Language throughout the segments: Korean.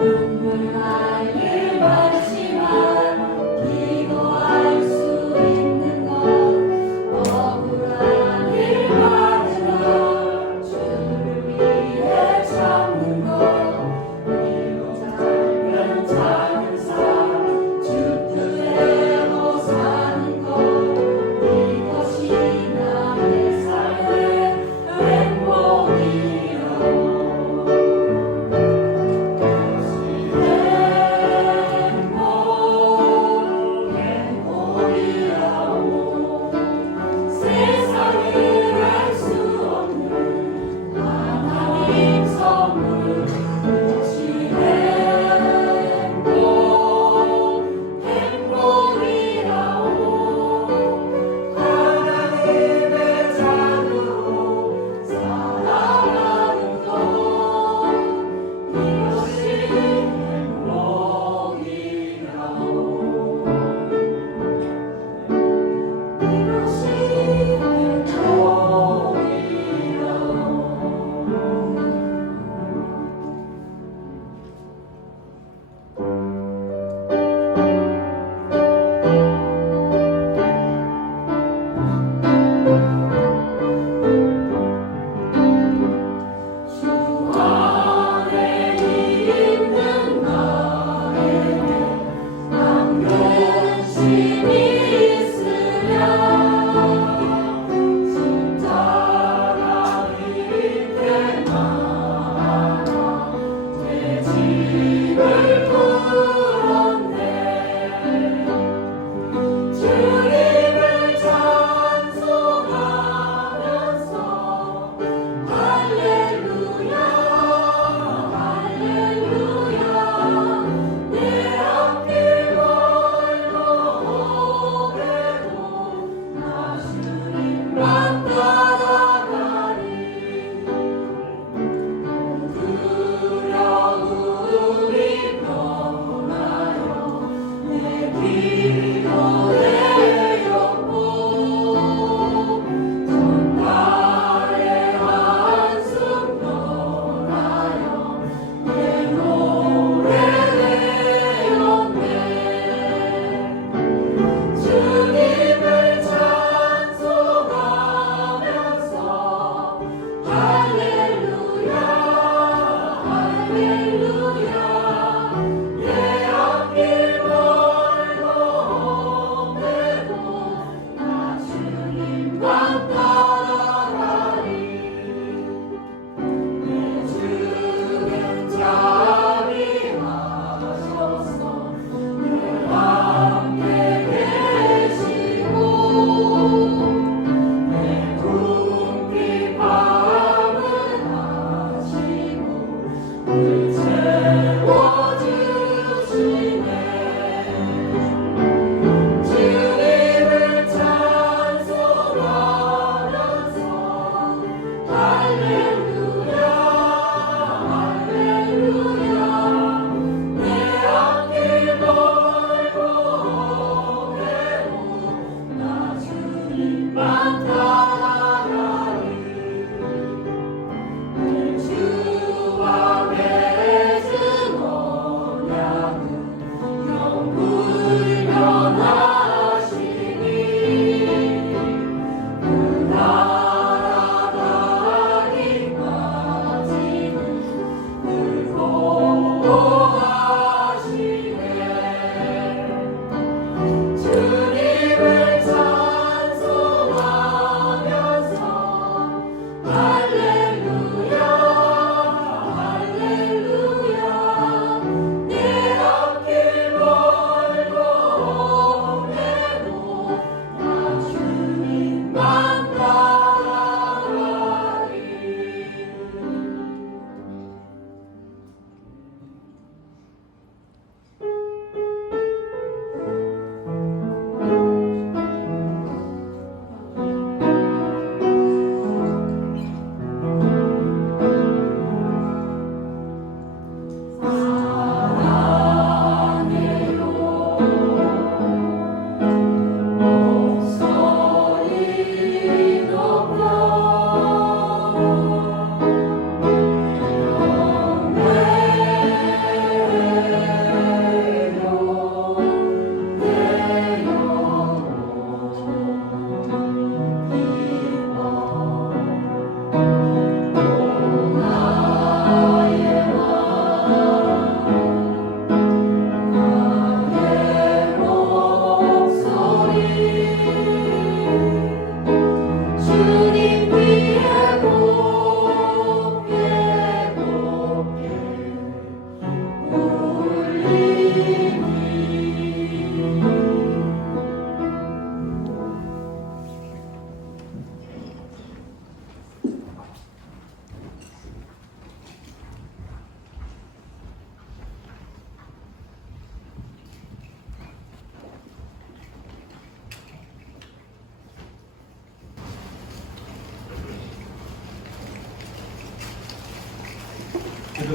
눈물 날 일 많지만 기도할 수 있는 것 억울한 일 많으나 주를 위해 참는 것 그리고 짧은 작은 삶 주 뜻대로 사는 것 이것이 나의 삶의 행복이요 이것이 내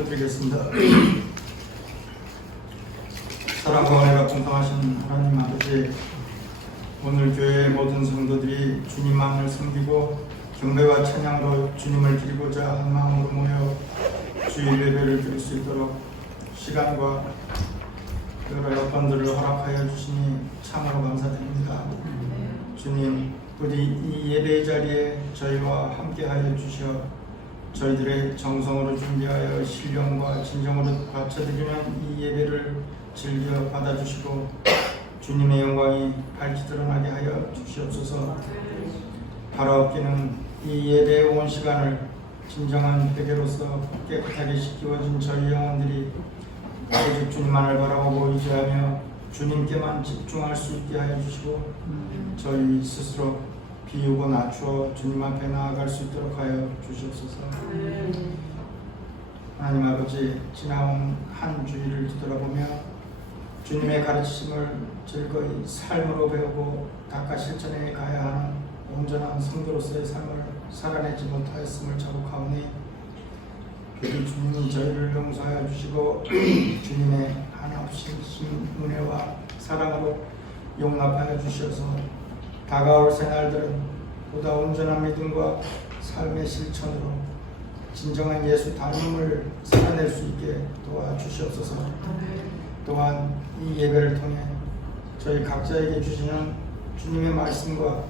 기도드리겠습니다. 사랑과 은혜가 풍성하신 하나님 아버지, 오늘 교회의 모든 성도들이 주님만을 섬기고 경배와 찬양으로 주님을 드리고자 한 마음으로 모여 주일 예배를 드릴 수 있도록 시간과 여러 여건들을 허락하여 주시니 참으로 감사드립니다. 주님, 부디 이 예배의 자리에 저희와 함께하여 주시어 저희들의 정성으로 준비하여 신령과 진정으로 바쳐드리는 이 예배를 즐겨 받아주시고 주님의 영광이 밝히 드러나게 하여 주시옵소서. 바라옵기는 이 예배에 온 시간을 진정한 회개로서 깨끗하게 씻기워진 저희 영혼들이 오직 주님만을 바라보고 의지하며 주님께만 집중할 수 있게 하여 주시고 저희 스스로 비우고 낮추어 주님 앞에 나아갈 수 있도록 하여 주시옵소서. 하나님 아버지, 지나온 한 주일을 뒤돌아보며 주님의 가르치심을 즐거이 삶으로 배우고 닦아 실천해 가야 하는 온전한 성도로서의 삶을 살아내지 못하였음을 자복하오니 부디 주님이 저희를 용서하여 주시고 주님의 한없이 신 은혜와 사랑으로 용납하여 주셔서 다가올 새날들은 보다 온전한 믿음과 삶의 실천으로 진정한 예수 닮음을 살아낼 수 있게 도와주시옵소서. 또한 이 예배를 통해 저희 각자에게 주시는 주님의 말씀과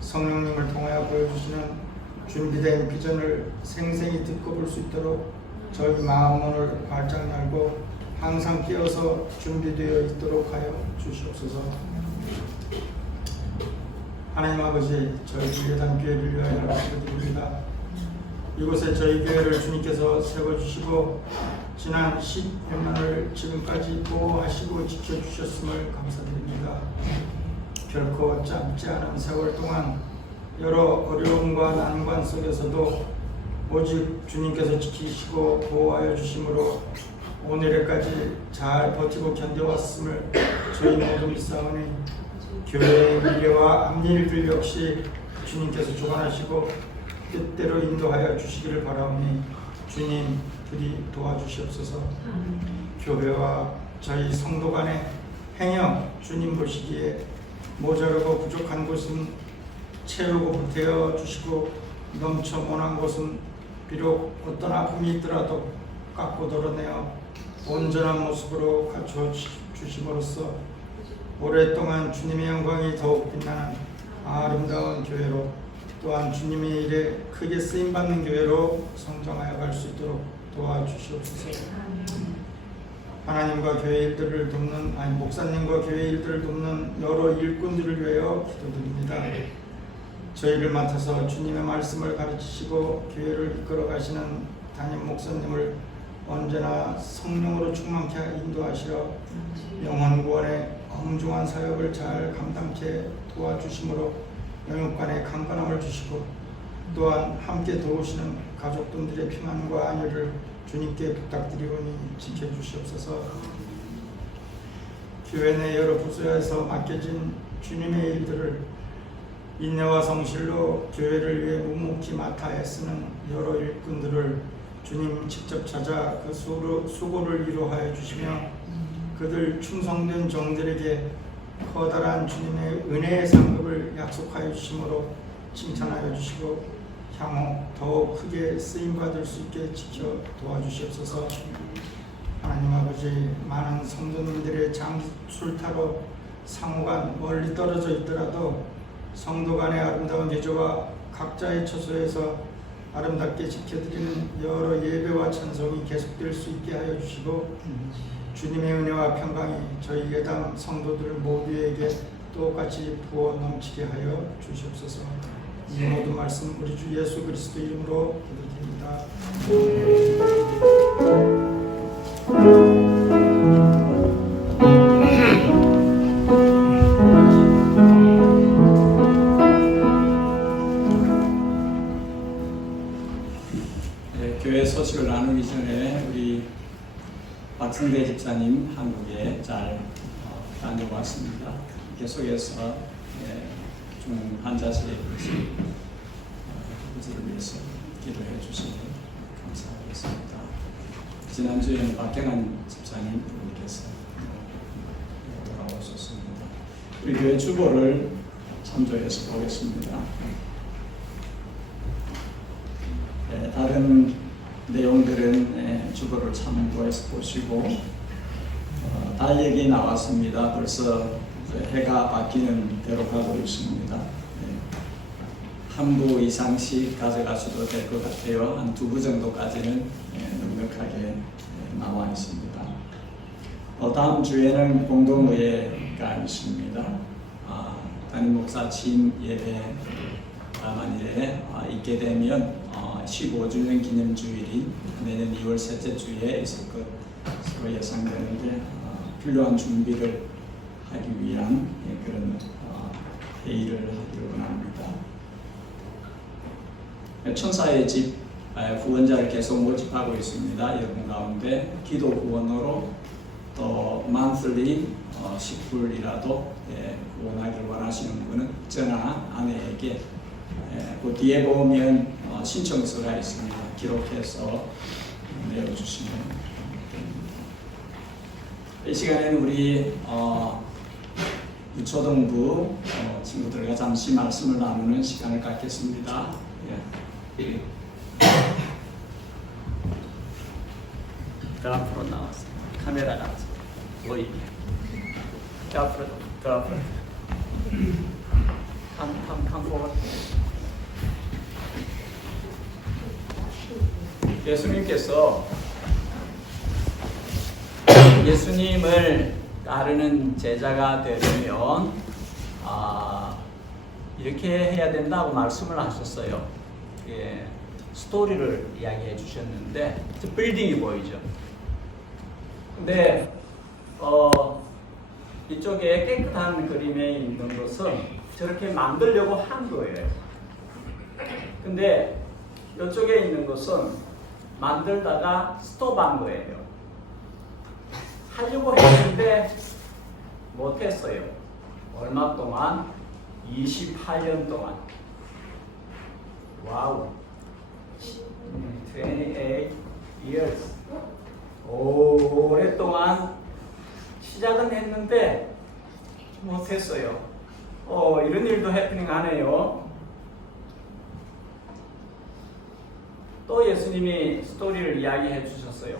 성령님을 통하여 보여주시는 준비된 비전을 생생히 듣고 볼 수 있도록 저희 마음문을 활짝 열고 항상 깨어서 준비되어 있도록 하여 주시옵소서. 하나님 아버지, 저희 예단교회를 위하여 기도드립니다. 이곳에 저희 교회를 주님께서 세워주시고 지난 10년을 지금까지 보호하시고 지켜주셨음을 감사드립니다. 결코 짧지 않은 세월 동안 여러 어려움과 난관 속에서도 오직 주님께서 지키시고 보호하여 주심으로 오늘에까지 잘 버티고 견뎌왔음을 저희 모두 믿사오니 교회의 미래와 앞일들 역시 주님께서 주관하시고 뜻대로 인도하여 주시기를 바라오니 주님 부디 도와주시옵소서. 교회와 저희 성도 간의 행여 주님 보시기에 모자르고 부족한 곳은 채우고 보태어 주시고 넘쳐 원한 곳은 비록 어떤 아픔이 있더라도 깎고 덜어내어 온전한 모습으로 갖춰 주심으로써 오랫동안 주님의 영광이 더욱 빛나는 아름다운 교회로 또한 주님의 일에 크게 쓰임받는 교회로 성장하여 갈 수 있도록 도와주시옵소서. 하나님과 교회 일들을 돕는 목사님과 교회 일들을 돕는 여러 일꾼들을 위하여 기도드립니다. 저희를 맡아서 주님의 말씀을 가르치시고 교회를 이끌어 가시는 담임 목사님을 언제나 성령으로 충만케 인도하시어 영혼 구원의 엄중한 사역을 잘 감당케 도와주심으로 영육간의 강건함을 주시고 또한 함께 도우시는 가족분들의 평안과 안위를 주님께 부탁드리오니 지켜주시옵소서. 교회 내 여러 부서에서 맡겨진 주님의 일들을 인내와 성실로 교회를 위해 묵묵히 맡아 애쓰는 여러 일꾼들을 주님 직접 찾아 그 수고를 위로하여 주시며 그들 충성된 종들에게 커다란 주님의 은혜의 상급을 약속하여 주심으로 칭찬하여 주시고 향후 더욱 크게 쓰임받을 수 있게 지켜 도와주시옵소서. 하나님 아버지, 많은 성도님들의 장술타로 상호간 멀리 떨어져 있더라도 성도 간의 아름다운 예조와 각자의 처소에서 아름답게 지켜드리는 여러 예배와 찬송이 계속될 수 있게 하여 주시고 주님의 은혜와 평강이 저희 예당 성도들 모두에게 똑같이 부어 넘치게 하여 주시옵소서. 이 모든 말씀 우리 주 예수 그리스도 이름으로 기도드립니다. 교회 소식을 나누기 전에 우리 박승대 집사님 한국에 잘 다녀왔습니다. 계속해서 중 환자실에 계신 그들을 위해서 기도해 주시면 감사하겠습니다. 지난주에는 박경환 집사님께서 돌아오셨습니다. 우리 교회 주보를 참조해서 보겠습니다. 다른 내용들은 주보를 참고해서 보시고 달력이 나왔습니다. 벌써 해가 바뀌는 대로 가고 있습니다. 한 부 이상씩 가져가셔도 될 것 같아요. 한 2부 정도까지는 넉넉하게 나와 있습니다. 다음 주에는 공동의회가 있습니다. 담임 목사 취임 예배가 만일에 있게 되면 15주년 기념주일인 내년 2월 셋째 주에 있을 것으로 예상되는데 필요한 준비를 하기 위한 그런 회의를 하기로 원합니다. 천사의 집 후원자를 계속 모집하고 있습니다. 여러분 가운데 기도 후원으로 또 monthly 10불이라도 후원하기를 원하시는 분은 저나 아내에게 그 뒤에 보면 신청서가 있습니다. 기록해서 내어주시면 됩니다. 이 시간에는 우리 유초등부 친구들과 잠시 말씀을 나누는 시간을 갖겠습니다. 더 앞으로 나왔어. 카메라 나왔어. 보이네. 더 앞으로, 더 앞으로. 한 포. 예수님께서 예수님을 따르는 제자가 되려면 이렇게 해야 된다고 말씀을 하셨어요. 스토리를 이야기해 주셨는데 빌딩이 보이죠. 근데 이쪽에 깨끗한 그림에 있는 것은 저렇게 만들려고 한 거예요. 근데 이쪽에 있는 것은 만들다가 스톱한 거예요. 하려고 했는데 못했어요. 얼마 동안? 28년 동안. 와우. 28 years. 오랫동안 시작은 했는데 못했어요. 이런 일도 해프닝하네요. 또 예수님이 스토리를 이야기해 주셨어요.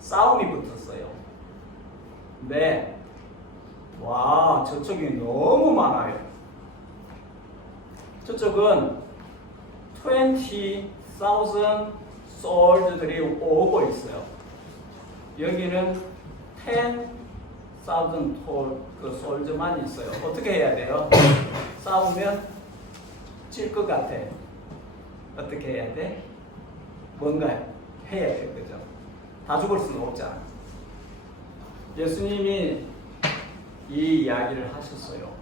싸움이 붙었어요. 근데 와, 저쪽이 너무 많아요. 저쪽은 20,000 솔드들이 오고 있어요. 여기는 10,000 솔드만 있어요. 어떻게 해야 돼요? 싸우면 질 것 같아. 어떻게 해야 돼? 뭔가 해야 돼, 그죠? 다 죽을 수는 없잖아. 예수님이 이 이야기를 하셨어요.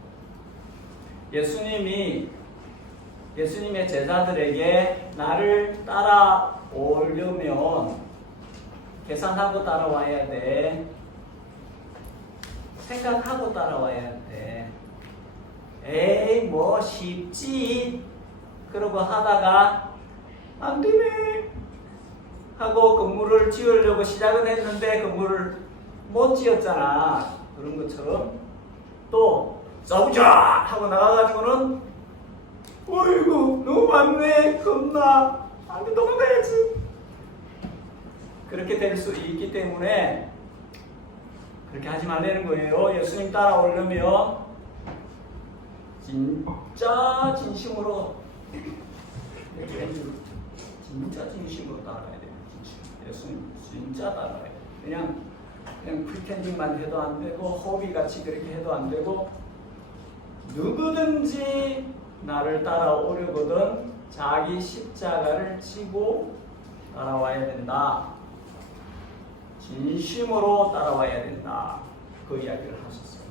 예수님의 제자들에게 나를 따라오려면 계산하고 따라와야 돼. 생각하고 따라와야 돼. 에이, 뭐 쉽지. 그러고 하다가 안 되네 하고 건물을 지으려고 시작은 했는데 건물을 못 지었잖아. 그런 것처럼 또 싸우자 하고 나가가지고는 어이구 너무 많네 겁나 안 돼 도망가야지. 그렇게 될 수 있기 때문에 그렇게 하지 말라는 거예요. 예수님 따라오려면 진짜 진심으로 진짜 진심으로 따라야 돼요. 예수님 진짜 따라야 돼요. 그냥 프리텐딩만 해도 안 되고 허비같이 그렇게 해도 안 되고 누구든지 나를 따라오려거든 자기 십자가를 지고 따라와야 된다. 진심으로 따라와야 된다. 그 이야기를 하셨어요.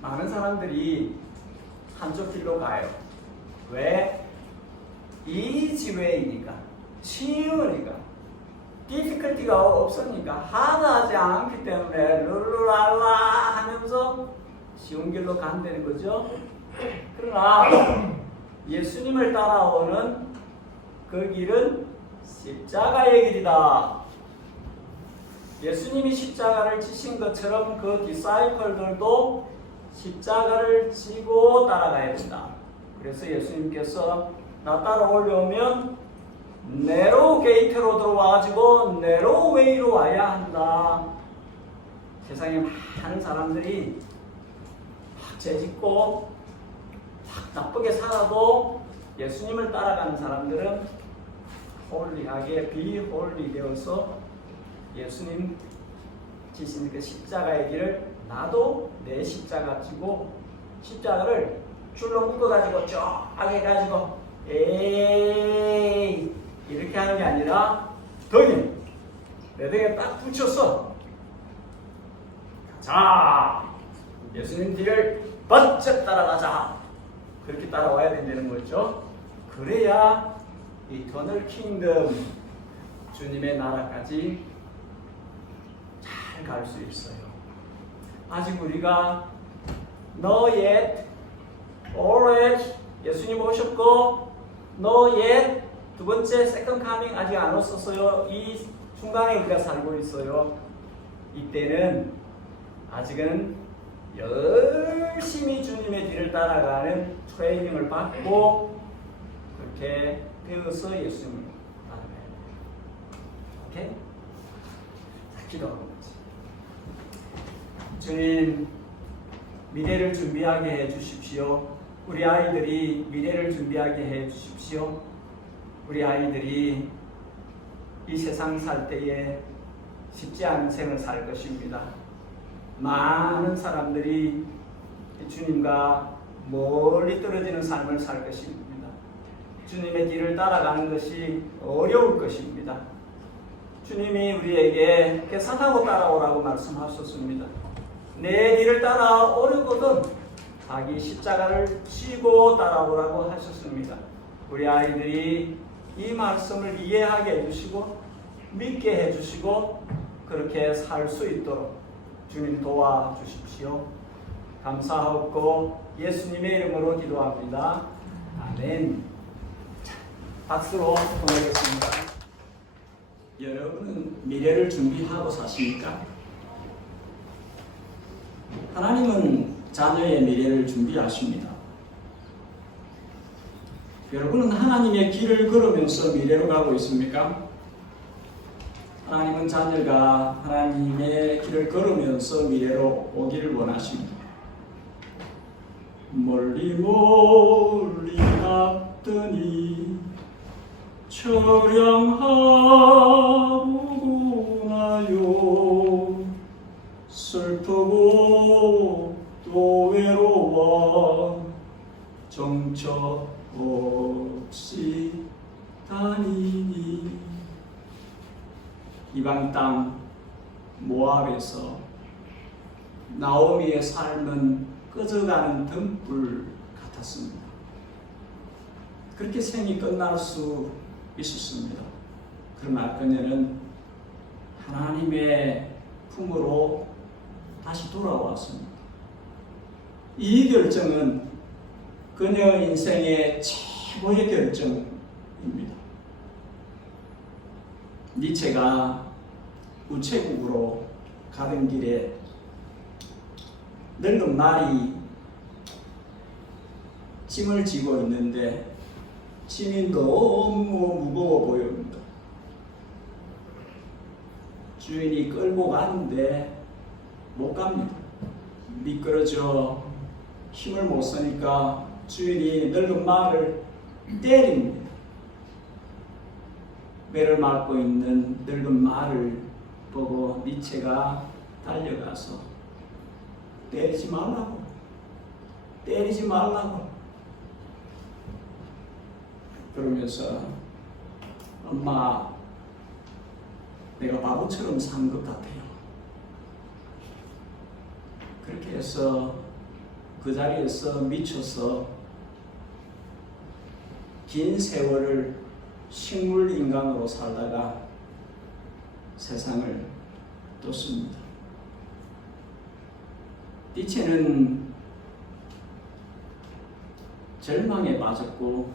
많은 사람들이 한쪽 길로 가요. 왜? 이지웨이니까, 쉬우니까, 디피컬티가 없으니까, 하다하지 않기 때문에 룰루랄라 하면서 쉬운 길로 간다는 거죠. 그러나 예수님을 따라오는 그 길은 십자가의 길이다. 예수님이 십자가를 지신 것처럼 그 디사이플들도 십자가를 지고 따라가야 된다. 그래서 예수님께서 나 따라오려면 네로우 게이트로 들어와가지고 네로우 웨이로 와야 한다. 세상에 많은 사람들이 막 죄짓고 막 나쁘게 살아도 예수님을 따라가는 사람들은 홀리하게 비홀리 되어서 예수님 지신 그 십자가의 길을 나도 내 십자가 지고 십자가를 줄로 묶어가지고 쫙 해가지고 에이 이렇게 하는 게 아니라 등에 내 등에 딱 붙였어. 자 예수님 뒤를 번쩍 따라가자. 그렇게 따라와야 된다는 거죠. 그래야 이터널 킹덤 주님의 나라까지 잘 갈 수 있어요. 아직 우리가 no yet, already 예수님 오셨고 no yet 두 번째 second coming 아직 안 왔었어요. 이 중간에 우리가 살고 있어요. 이때는 아직은 열심히 주님의 뒤를 따라가는 트레이닝을 받고 그렇게 배워서 예수님을 따라가야 돼요. 오케이? 자, 기도하는 거지. 주님, 미래를 준비하게 해 주십시오. 우리 아이들이 미래를 준비하게 해 주십시오. 우리 아이들이 이 세상 살 때에 쉽지 않은 생을 살 것입니다. 많은 사람들이 주님과 멀리 떨어지는 삶을 살 것입니다. 주님의 길을 따라가는 것이 어려울 것입니다. 주님이 우리에게 계산하고 따라오라고 말씀하셨습니다. 내 길을 따라오려거든 자기 십자가를 지고 따라오라고 하셨습니다. 우리 아이들이 이 말씀을 이해하게 해주시고 믿게 해주시고 그렇게 살 수 있도록 주님 도와주십시오. 감사하고 예수님의 이름으로 기도합니다. 아멘. 자, 박수로 보내겠습니다. 여러분은 미래를 준비하고 사십니까? 하나님은 자녀의 미래를 준비하십니다. 여러분은 하나님의 길을 걸으면서 미래로 가고 있습니까? 하나님은 자녀가 하나님의 길을 걸으면서 미래로 오기를 원하십니다. 멀리 멀리 갔더니 처량하고 나요. 슬프고 또 외로워 정처 없이 다니니 이방 땅 모압에서 나오미의 삶은 꺼져가는 등불 같았습니다. 그렇게 생이 끝날 수 있었습니다. 그러나 그녀는 하나님의 품으로 다시 돌아왔습니다. 이 결정은 그녀 인생의 최고의 결정입니다. 니체가 우체국으로 가던 길에 늙은 말이 짐을 지고 있는데 짐이 너무 무거워 보입니다. 주인이 끌고 가는데 못 갑니다. 미끄러져 힘을 못 쓰니까 주인이 늙은 말을 때립니다. 매를 맞고 있는 늙은 말을 보고 니체가 달려가서 때리지 말라고, 때리지 말라고 그러면서 엄마 내가 바보처럼 산 것 같아요. 그렇게 해서 그 자리에서 미쳐서 긴 세월을 식물 인간으로 살다가 세상을 떴습니다. 니체는 절망에 빠졌고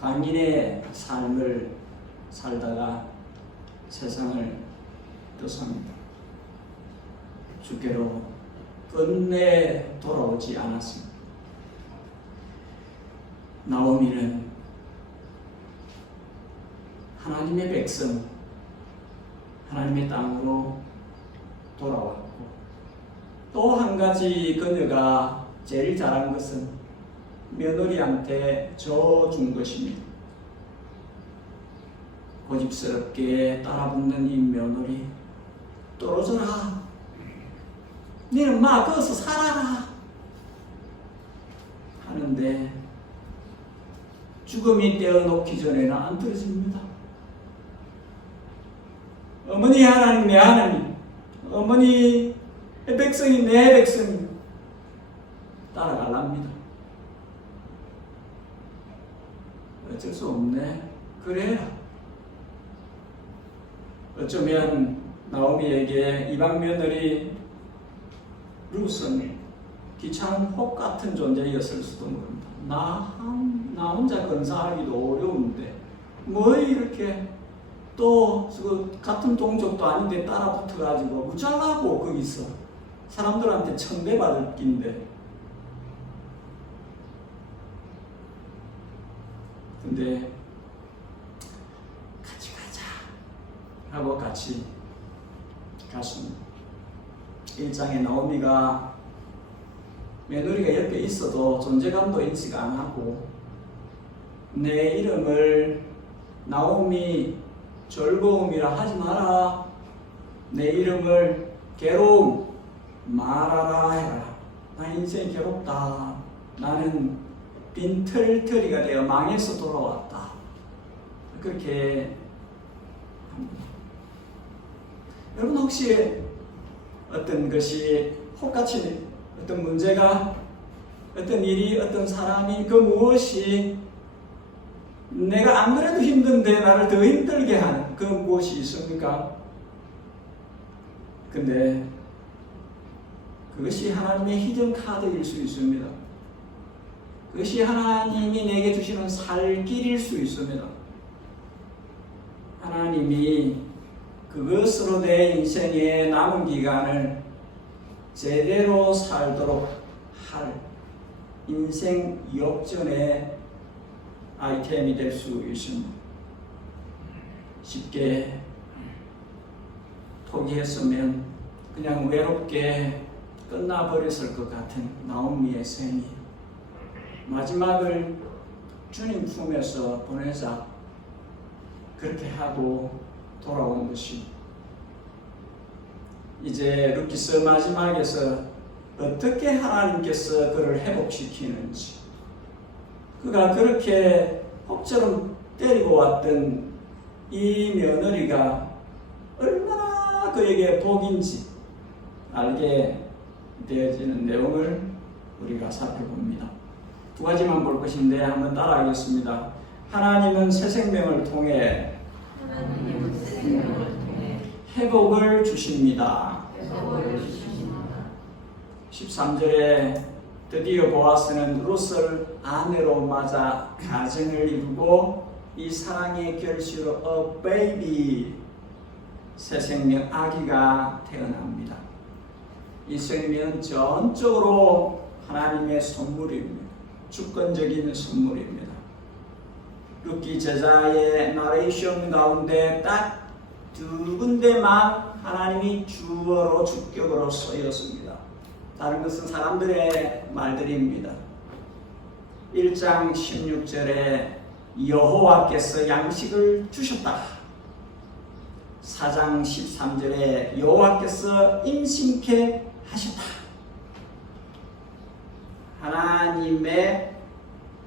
강인의 삶을 살다가 세상을 떠납니다. 주께로 끝내 돌아오지 않았습니다. 나오미는 하나님의 백성, 하나님의 땅으로 돌아왔고, 또 한 가지 그녀가 제일 잘한 것은 며느리한테 져준 것입니다. 고집스럽게 따라붙는 이 며느리, 떨어져라. 너는 마 거기서 살아라. 하는데 죽음이 떼어놓기 전에는 안 떨어집니다. 어머니 하나님, 내 하나님, 어머니 백성이 내 백성이 따라가랍니다. 어쩔 수 없네. 그래라. 어쩌면 나오미에게 이방 며느리 룻은 귀찮은 혹 같은 존재였을 수도 모릅니다. 나 혼자 건사하기도 어려운데 뭐 이렇게 또 같은 동족도 아닌데 따라 붙어가지고 무장하고 거기서 사람들한테 청대받을 낀데, 근데 같이 가자 하고 같이 갔습니다. 1장에 나오미가 며느리가 옆에 있어도 존재감도 인식 안 하고, 내 이름을 나오미 즐거움이라 하지 마라, 내 이름을 괴로움 말하라 해라. 나 인생 괴롭다. 나는 빈털터리가 되어 망해서 돌아왔다. 그렇게 합니다. 여러분 혹시 어떤 것이 혹같이 어떤 문제가, 어떤 일이, 어떤 사람이, 그 무엇이 내가 안 그래도 힘든데 나를 더 힘들게 하는 그 무엇이 있습니까? 근데 그것이 하나님의 히든 카드일 수 있습니다. 그것이 하나님이 내게 주시는 살 길일 수 있습니다. 하나님이 그것으로 내 인생의 남은 기간을 제대로 살도록 할 인생 역전의 아이템이 될 수 있습니다. 쉽게 포기했으면 그냥 외롭게 끝나버렸을 것 같은 나오미의 생이 마지막을 주님 품에서 보내자 그렇게 하고 돌아온 것이, 이제 루키스 마지막에서 어떻게 하나님께서 그를 회복시키는지, 그가 그렇게 혹처럼 때리고 왔던 이 며느리가 얼마나 그에게 복인지 알게 되어지는 내용을 우리가 살펴봅니다. 두 가지만 볼 것인데 한번 따라하겠습니다. 하나님은 새 생명을 통해 회복을 주십니다. 13절에 드디어 보아스는 룻을 아내로 맞아 가정을 이루고 이 사랑의 결실로 a baby, 새 생명 아기가 태어납니다. 이 생명은 전적으로 하나님의 선물입니다. 주권적인 선물입니다. 루키 제자의 나레이션 가운데 딱 두 군데만 하나님이 주어로 주격으로 쓰였습니다. 다른 것은 사람들의 말들입니다. 1장 16절에 여호와께서 양식을 주셨다. 4장 13절에 여호와께서 임신케 하셨다. 하나님의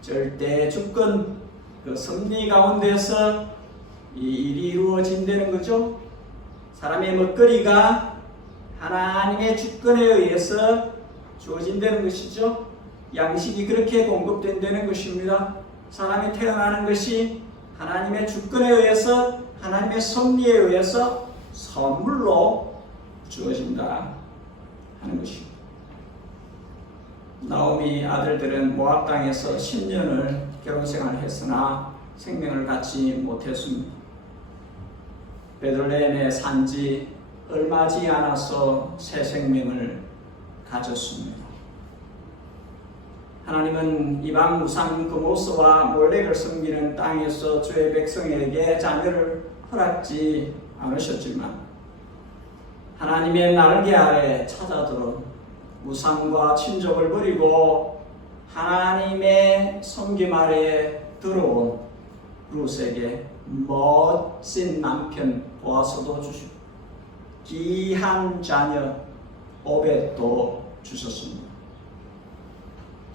절대 주권, 그 섭리 가운데서 이 일이 이루어진다는 거죠. 사람의 먹거리가 하나님의 주권에 의해서 주어진다는 것이죠. 양식이 그렇게 공급된다는 것입니다. 사람이 태어나는 것이 하나님의 주권에 의해서, 하나님의 섭리에 의해서 선물로 주어진다 하는 것입니다. 나오미 아들들은 모압 땅에서 10년을 결혼생활을 했으나 생명을 갖지 못했습니다. 베들레헴에 산지 얼마지 않아서 새 생명을 가졌습니다. 하나님은 이방 우상 그모스와 몰렉을 섬기는 땅에서 주의 백성에게 자녀를 허락지 않으셨지만 하나님의 날개 아래 찾아들어 우상과 친족을 버리고 하나님의 섬김 아래에 들어온 룻에게 멋진 남편 보아스도 주시고 귀한 자녀 오벳도 주셨습니다.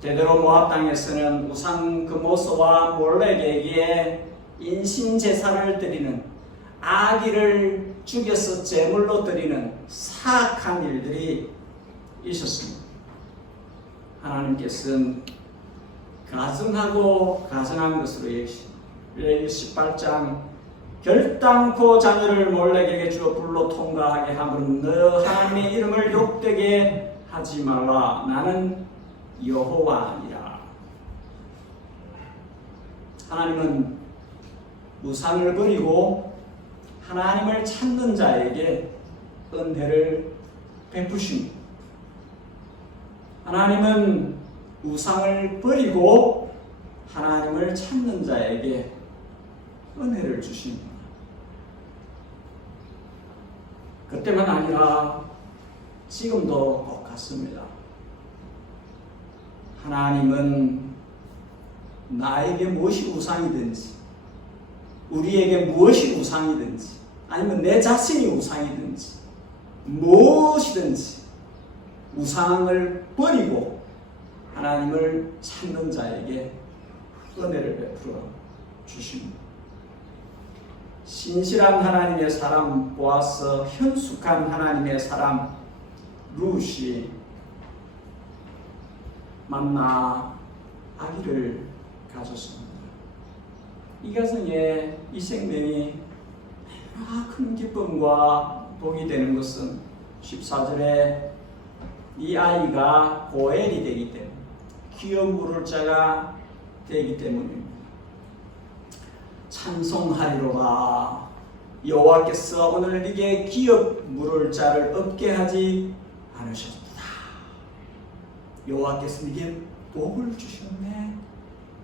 대대로 모압 땅에서는 우상 그모스와 몰렉에게 인신 제사를 드리는 아기를 죽여서 제물로 드리는 사악한 일들이 있었습니다. 하나님께서는 가증하고 가증한 것으로 여기십니다. 레위기 18장 결단코 자녀를 몰렉에게 주어 불로 통과하게 함은 너 하나님의 이름을 욕되게 하지 말라. 나는 여호와니라. 하나님은 우상을 버리고 하나님을 찾는 자에게 은혜를 베푸십니다. 하나님은 우상을 버리고 하나님을 찾는 자에게 은혜를 주십니다. 그때만 아니라 지금도 똑같습니다. 하나님은 나에게 무엇이 우상이든지 우리에게 무엇이 우상이든지 아니면 내 자신이 우상이든지 무엇이든지 우상을 버리고 하나님을 찾는 자에게 은혜를 베풀어 주십니다. 신실한 하나님의 사람 보아스, 현숙한 하나님의 사람 룻이 만나 아기를 가졌습니다. 이 가정에 이 생명이 큰 기쁨과 복이 되는 것은 14절에 이 아이가 고엘이 되기 때문에 기업 물을 자가 되기 때문입니다. 찬송하리로라. 여호와께서 오늘 네게 기업 물을 자를 없게 하지 않으셨도다. 여호와께서 네게 복을 주셨네.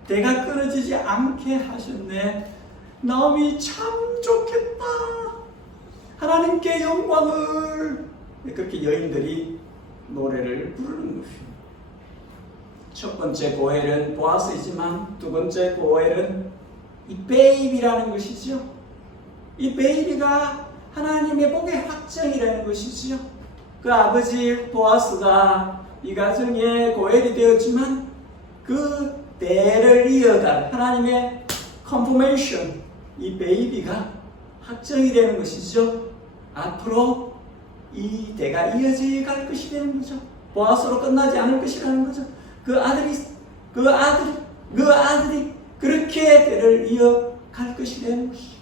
내가 끊어지지 않게 하셨네. 나오미 참 좋겠다. 하나님께 영광을. 그렇게 여인들이 노래를 부르는 것입니다. 첫 번째 고엘은 보아스이지만 두 번째 고엘은 이 베이비라는 것이죠. 이 베이비가 하나님의 복의 확정이라는 것이죠. 그 아버지 보아스가 이 가정에 고엘이 되었지만 그 대를 이어갈 하나님의 컨포메이션, 이 베이비가 확정이 되는 것이죠. 앞으로 이 대가 이어져 갈 것이 되는 거죠. 보아스로 끝나지 않을 것이라는 거죠. 그 아들이 그렇게 대를 이어갈 것이 되는 것이죠.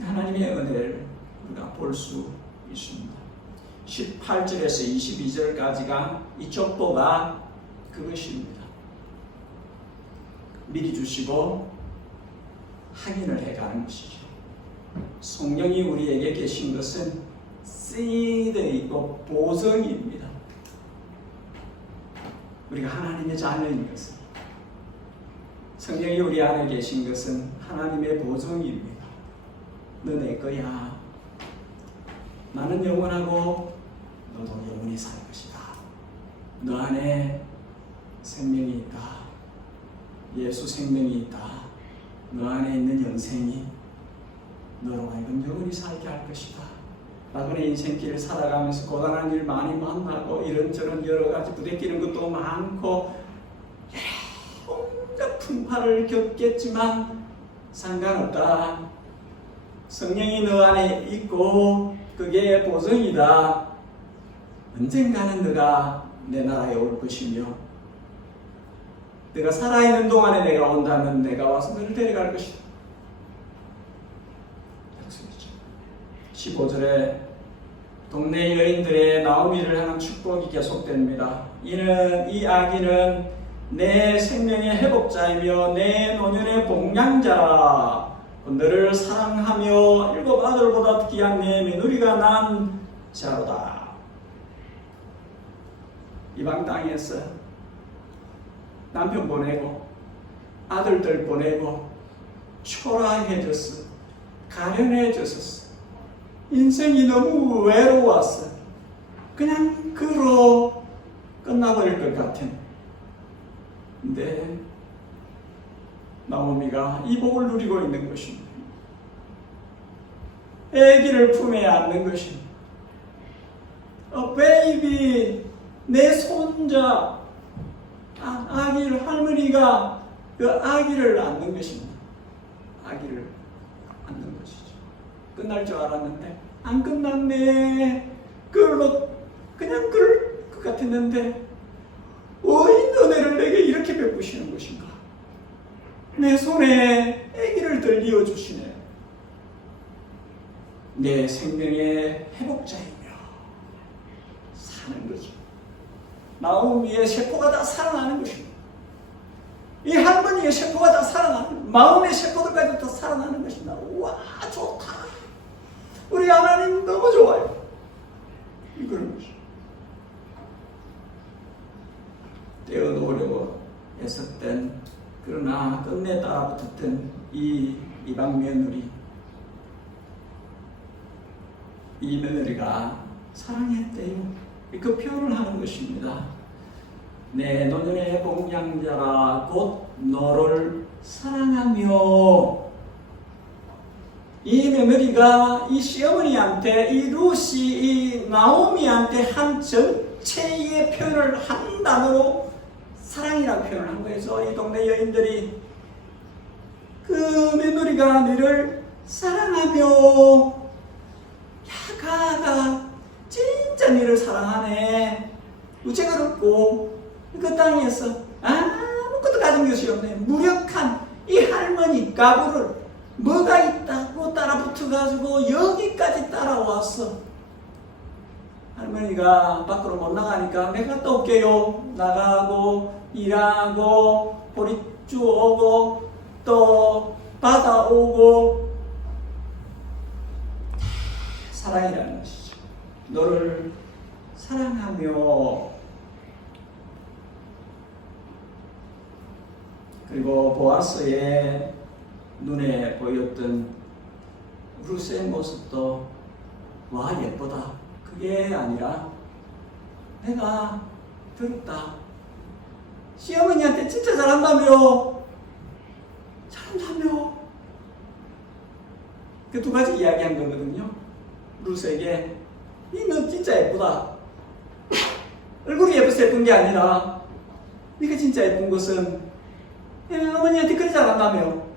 하나님의 은혜를 우리가 볼 수 있습니다. 18절에서 22절까지가 이 족보가 그것입니다. 미리 주시고 확인을 해가는 것이죠. 성령이 우리에게 계신 것은 씨드이고 보증입니다. 우리가 하나님의 자녀인 것은, 성령이 우리 안에 계신 것은 하나님의 보증입니다. 너 내 거야. 나는 영원하고 너도 영원히 살 것이다. 너 안에 생명이 있다. 예수 생명이 있다. 너 안에 있는 영생이 너로 하여금 영원히 살게 할 것이다. 나그네 인생길을 살아가면서 고단한 일 많이 만나고 이런저런 여러 가지 부대끼는 것도 많고 온갖 풍파를 겪겠지만 상관없다. 성령이 너 안에 있고 그게 보증이다. 언젠가는 너가 내 나라에 올 것이며 내가 살아있는 동안에 내가 온다면 내가 와서 너를 데려갈 것이다. 약속이죠. 15절에 동네 여인들의 나오미를 향한 축복이 계속됩니다. 이 아기는 내 생명의 회복자이며 내 노년의 복량자라. 너를 사랑하며 일곱 아들보다 귀한 내 며느리가 난 자로다. 이방 땅에서 남편 보내고 아들들 보내고 초라해졌어. 가련해졌었어. 인생이 너무 외로웠어. 그냥 그로 끝나버릴 것 같은. 근데 나오미가 이 복을 누리고 있는 것입니다. 아기를 품에 안는 것입니다. 베이비, 내 손자, 아기를, 할머니가 그 아기를 안는 것입니다. 아기를 안는 것이죠. 끝날 줄 알았는데 안 끝났네. 그걸로 그냥 그럴 것 같았는데 어인 은혜를 내게 이렇게 베푸시는 것인가? 내 손에 아기를 들려 주시네. 내 생명의 회복자이며 사는 거죠. 나오미의 세포가 다 살아나는 것입니다. 이 할머니의 세포가 다 살아나는, 마음의 세포들까지 다 살아나는 것입니다. 와, 좋다. 우리 하나님 너무 좋아요. 이거는 것이. 떼어놓으려고 애썼던, 그러나 끝내 따라붙었던 이 이방 며느리, 이 며느리가 사랑했대요. 그 표현을 하는 것입니다. 내 노년의 복량자라 곧 너를 사랑하며. 이 며느리가 이 시어머니한테, 이 루시, 이 나오미한테 한 전체의 표현을 한 단어로 사랑이라고 표현을 한 거예요. 이 동네 여인들이 그 며느리가 너를 사랑하며, 가 진짜 너를 사랑하네. 우체가 없고 그 땅에서 아무것도 가진 것이 없네. 무력한 이 할머니 가부를 뭐가 있다고 따라붙어가지고 여기까지 따라왔어. 할머니가 밖으로 못 나가니까 내가 또 올게요. 나가고 일하고 보리주 오고 또 바다 오고. 사랑이라는 것이죠. 너를 사랑하며. 그리고 보아스의 눈에 보였던 루스의 모습도 와 예쁘다. 그게 아니라 내가 들었다. 시어머니한테 진짜 잘한다며. 잘한다며. 그 두 가지 이야기한 거거든요. 루스에게 너 진짜 예쁘다. 얼굴이 예뻐서 예쁜 게 아니라 네가 진짜 예쁜 것은 어머니한테 그리 잘한다며.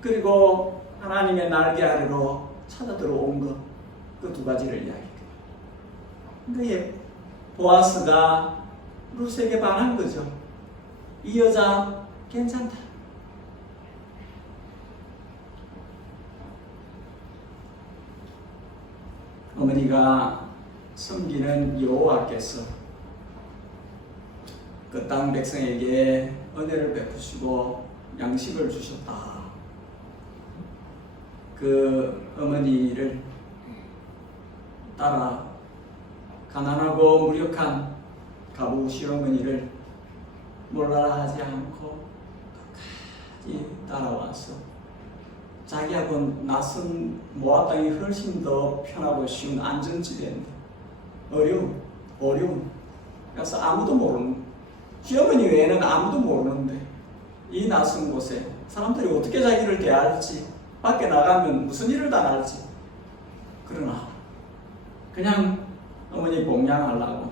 그리고 하나님의 날개 아래로 찾아 들어온 것, 그 두 가지를 이야기해요. 근데 보아스가 루스에게 반한 거죠. 이 여자 괜찮다. 어머니가 섬기는 여호와께서 그 땅 백성에게 은혜를 베푸시고 양식을 주셨다. 그 어머니를 따라 가난하고 무력한 가부 시어머니를 몰라라 하지 않고 끝까지 따라와서 자기하고는 낯선 모압 땅이 훨씬 더 편하고 쉬운 안전지대인데 어려운. 그래서 아무도 모르는, 시어머니 외에는 아무도 모르는데 이 낯선 곳에 사람들이 어떻게 자기를 대할지, 밖에 나가면 무슨 일을 당할지. 그러나 그냥 어머니 복양하려고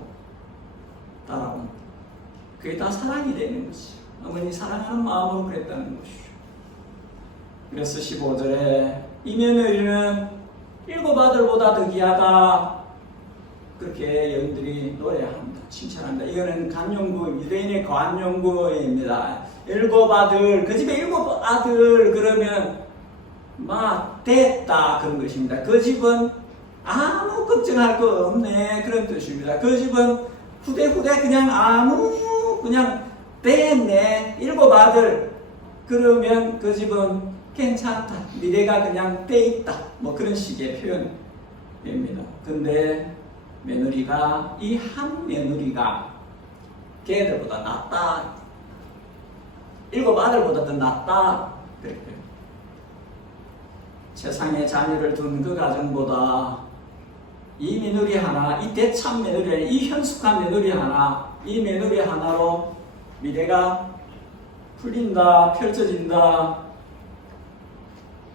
따라온, 그게 다 사랑이 되는 것이, 어머니 사랑하는 마음으로 그랬다는 것이죠. 그래서 15절에 이 며느리는 일곱 아들보다 더 귀하다. 그렇게 여인들이 노래합니다. 칭찬합니다. 이거는 간용구, 유대인의 관용구입니다. 일곱 아들, 그 집에 일곱 아들 그러면 막 됐다 그런 것입니다. 그 집은 아무 걱정할 거 없네 그런 뜻입니다. 그 집은 후대 그냥 됐네. 7 아들. 그러면 그 집은 괜찮다. 미래가 그냥 돼 있다. 뭐 그런 식의 표현입니다. 근데 며느리가 이 한 며느리가 걔들보다 낫다. 7 아들보다 더 낫다. 그렇게. 세상에 자녀를 둔 그 가정보다 이 며느리 하나, 이 대참 며느리, 이 현숙한 며느리 하나, 이 며느리 하나로 미래가 풀린다, 펼쳐진다.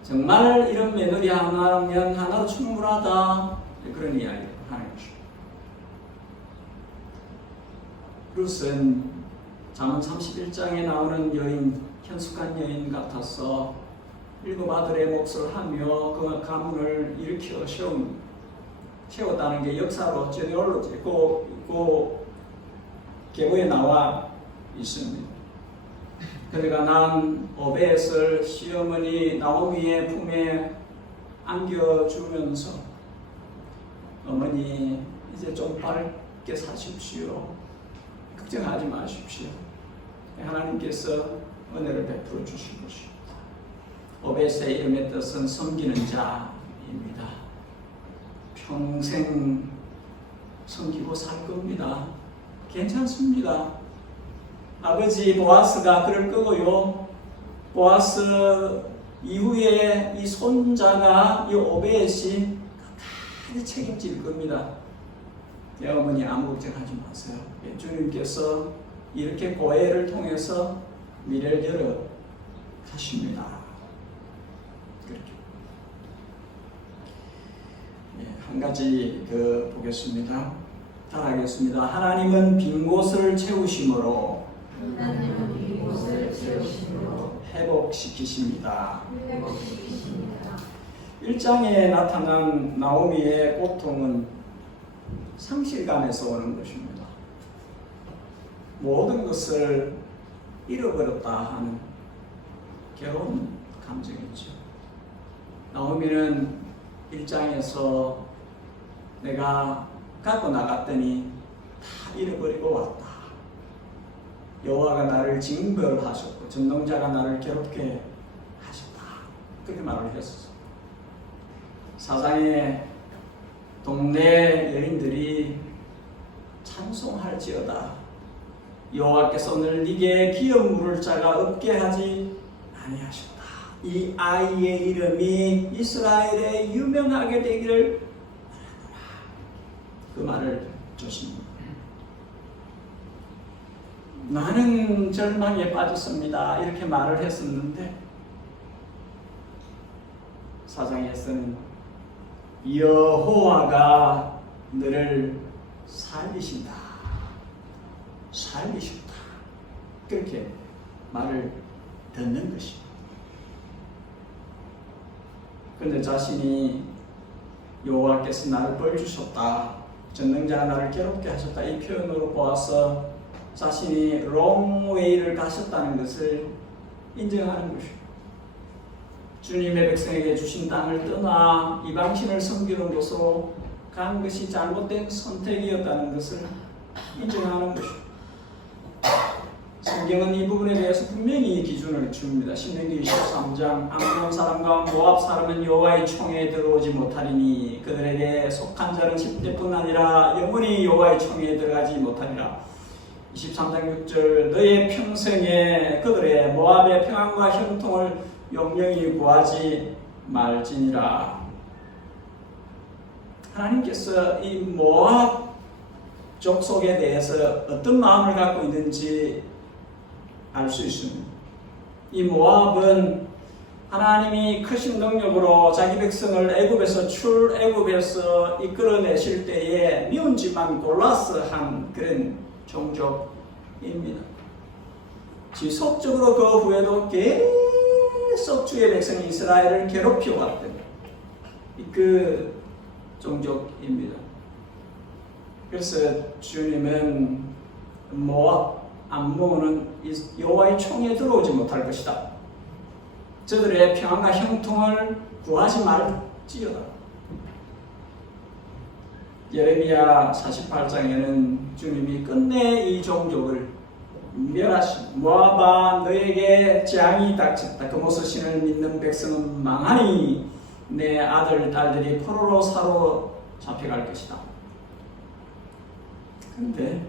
정말 이런 며느리 하나면 하나로 충분하다. 그런 이야기를 하는 것입니다. 룻은 잠언 31장에 나오는 여인, 현숙한 여인 같아서 7 아들의 몫을 하며 그 가문을 일으켜 세웠다는 게 역사로 제네올로지 그 계보에 나와 있습니다. 그러니까 난 오벳을 시어머니 나오미의 품에 안겨주면서 어머니 이제 좀 밝게 사십시오. 걱정하지 마십시오. 하나님께서 은혜를 베풀어 주실 것입니다. 오벳의 이름의 뜻은 섬기는 자입니다. 평생 섬기고 살 겁니다. 괜찮습니다. 아버지 보아스가 그럴 거고요. 보아스 이후에 이 손자가 이 오벳이 끝까지 책임질 겁니다. 내 어머니 아무 걱정하지 마세요. 주님께서 이렇게 고해를 통해서 미래를 열어 가십니다. 그렇게. 한 가지 보겠습니다. 따라하겠습니다. 하나님은 빈 곳을 채우심으로 하나님은 이곳을 채우심으로 회복시키십니다. 회복시키십니다. 1장에 나타난 나오미의 고통은 상실감에서 오는 것입니다. 모든 것을 잃어버렸다 하는 괴로운 감정이죠. 나오미는 1장에서 내가 갖고 나갔더니 다 잃어버리고 왔다. 여호와가 나를 징벌하셨고 전동자가 나를 괴롭게 하셨다. 그렇게 말을 했었어. 사장의 동네 여인들이 찬송할지어다. 여호와께서 오늘 네게 기업 물을 자가 없게 하지 아니하셨다. 이 아이의 이름이 이스라엘에 유명하게 되기를 바라노라. 그 말을 조심합니다. 나는 절망에 빠졌습니다. 이렇게 말을 했었는데 사장에서는 여호와가 너를 살리신다. 살리셨다. 그렇게 말을 듣는 것입니다. 그런데 자신이 여호와께서 나를 벌 주셨다. 전능자가 나를 괴롭게 하셨다. 이 표현으로 보아서 자신이 롱웨이를 가셨다는 것을 인정하는 것입니다. 주님의 백성에게 주신 땅을 떠나 이방신을 섬기는 곳으로 간 것이 잘못된 선택이었다는 것을 인정하는 것입니다. 성경은 이 부분에 대해서 분명히 기준을 줍니다. 신명기 23장 암몬 사람과 모압 사람은 여호와의 총에 들어오지 못하리니 그들에게 속한 자는 10대뿐 아니라 영원히 여호와의 총에 들어가지 못하리라. 23장 6절 너의 평생에 그들의 모압의 평안과 형통을 영영히 구하지 말지니라. 하나님께서 이 모압 족속에 대해서 어떤 마음을 갖고 있는지 알 수 있습니다. 이 모압은 하나님이 크신 능력으로 자기 백성을 애굽에서 출애굽에서 이끌어내실 때에 미운 집만 골라서 한 그런 종족입니다. 지속적으로 그 후에도 계속 주의 백성 이스라엘을 괴롭혀왔던 그 종족입니다. 그래서 주님은 모압, 암몬은 여호와의 총에 들어오지 못할 것이다. 저들의 평안과 형통을 구하지 말지어다. 예레미야 48장에는 주님이 끝내 이 종족을 멸하시 모아바 너에게 재앙이 닥쳤다. 그모스 신을 믿는 백성은 망하니 내 아들 딸들이 포로로 사로잡혀갈 것이다. 근데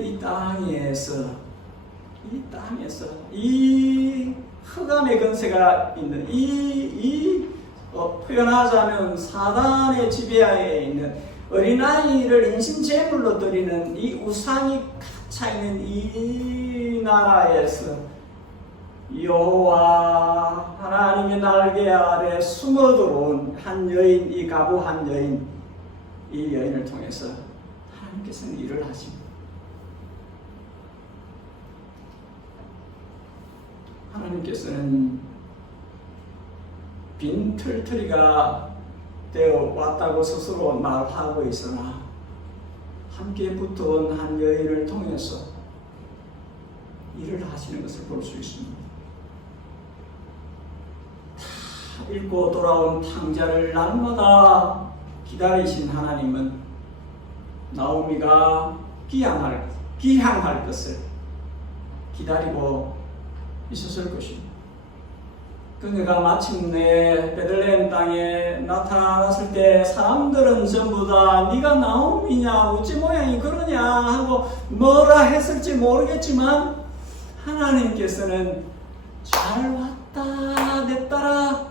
이 땅에서 이 흑암의 권세가 있는 표현하자면 사단의 지배하에 있는 어린아이를 인신제물로 드리는 이 우상이 갇혀있는 이 나라에서 여호와 하나님의 날개 아래 숨어들어온 한 여인, 이 가부 한 여인, 이 여인을 통해서 하나님께서는 일을 하십니다. 하나님께서는 빈 털터리가 되어 왔다고 스스로 말하고 있으나 함께 붙어온 한 여인을 통해서 일을 하시는 것을 볼 수 있습니다. 다 읽고 돌아온 탕자를 날마다 기다리신 하나님은 나오미가 귀향할 것을 기다리고 있었을 것입니다. 그녀가 마침내 베들레헴 땅에 나타났을 때 사람들은 전부 다 네가 나오미냐 어찌 모양이 그러냐 하고 뭐라 했을지 모르겠지만 하나님께서는 잘 왔다 내 딸아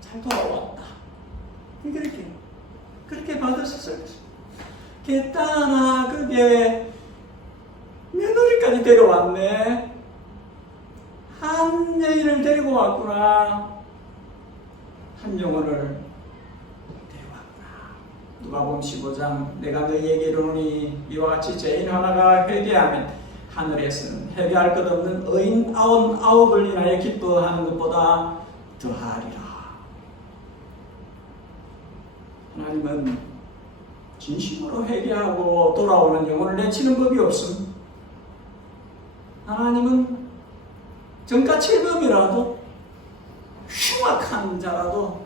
잘 돌아왔다 그렇게 받으셨을 것입니다. 게다나 그게 며느리까지 데려왔네. 한 여인을 데리고 왔구나. 한 영혼을 데려왔구나. 누가복음 15장 내가 너희에게 이르노니 이와 같이 죄인 하나가 회개하면 하늘에서는 회개할 것 없는 의인 99을 인하여 기뻐하는 것보다 더하리라. 하나님은 진심으로 회개하고 돌아오는 영혼을 내치는 법이 없습니다. 하나님은 정가칠범이라도 흉악한 자라도